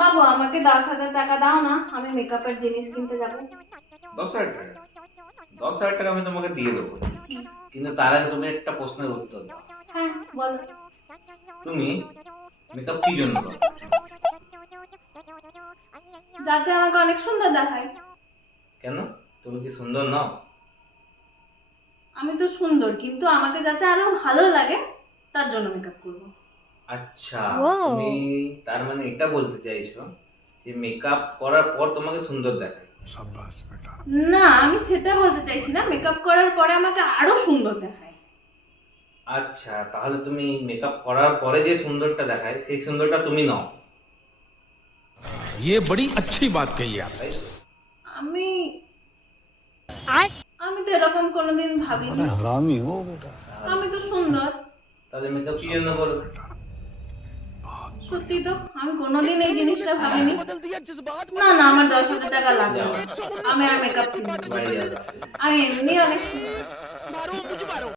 বাবু আমাকে 10,000 টাকা দাও না, আমি মেকআপের জিনিস কিনতে যাবো। 10,000 টাকা? 10,000 টাকা আমি তোমাকে দিয়ে দেবো, কিন্তু তার আগে তুমি একটা প্রশ্নের উত্তর দাও। হ্যাঁ বলো। তুমি মেকআপ কি জন্য করো? যাতে আমাকে অনেক সুন্দর দেখায়। কেন? তুমি কি সুন্দর নও? আমি তো সুন্দর, কিন্তু আমাকে যাতে আরো ভালো লাগে তার জন্য মেকআপ করবো। আচ্ছা, তুমি তার মানে এটা বলতে চাইছো যে মেকআপ করার পর তোমাকে সুন্দর দেখায়? না, আমি সেটা বলতে চাইছি না, মেকআপ করার পরে আমাকে আরো সুন্দর দেখায়। আচ্ছা, তাহলে তুমি মেকআপ করার পরে যে সুন্দরটা দেখায় সেই সুন্দরটা তুমি নও, ये बड़ी अच्छी बात कही आप। তাই তো? আমি আমি তো এরকম কোনোদিন ভাবিনি। हरामी हो बेटा। আমি তো সুন্দর। তাহলে মেকআপ কি জন্য করো? সত্যি তো, আমি কোনোদিন এই জিনিসটা ভাবিনি। बदल दिया जज्बात না না, আমার 10,000 টাকা লাগবে না। আমি আর মেকআপ কিনবো না। বাড়ি যাও। আমি এমনি অনেক সুন্দর। मारो मुझे मारो।